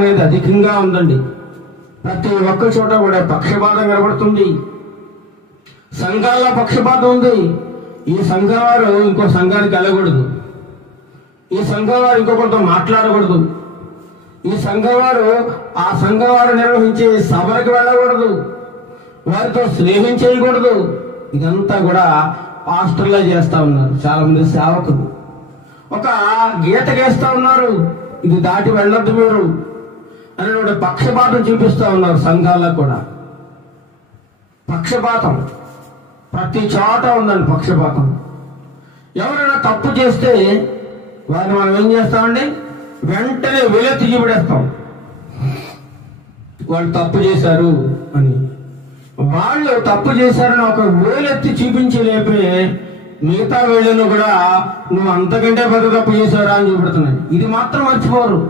అనేది అధికంగా ఉందండి. ప్రతి ఒక్క చోట కూడా పక్షపాతం కనబడుతుంది. సంఘాల్లో పక్షపాతం ఉంది. ఈ సంఘం వారు ఇంకో సంఘానికి వెళ్ళకూడదు, ఈ సంఘం వారు ఇంకొకరితో మాట్లాడకూడదు, ఈ సంఘం వారు ఆ సంఘం వారు నిర్వహించే సభలకు వెళ్ళకూడదు, వారితో స్నేహం చేయకూడదు. ఇదంతా కూడా పాస్టర్లే చేస్తా ఉన్నారు. చాలా మంది సేవకులు ఒక గీత గీస్తా ఉన్నారు, ఇది దాటి వెళ్ళొద్దు మీరు అనేటువంటి పక్షపాతం చూపిస్తా ఉన్నారు. సంఘాల్లో కూడా పక్షపాతం ప్రతి చోట ఉందండి. పక్షపాతం ఎవరైనా తప్పు చేస్తే వారిని మనం ఏం చేస్తామండి, వెంటనే వేలెత్తి చూపెడేస్తాం. వాళ్ళు తప్పు చేశారు అని, వాళ్ళు తప్పు చేశారని ఒక వేలెత్తి చూపించి లేపే మిగతా వేళ్ళను కూడా నువ్వు అంతకంటే పెద్ద తప్పు చేశారా అని చూపెడుతున్నాయి. ఇది మాత్రం మర్చిపోరు.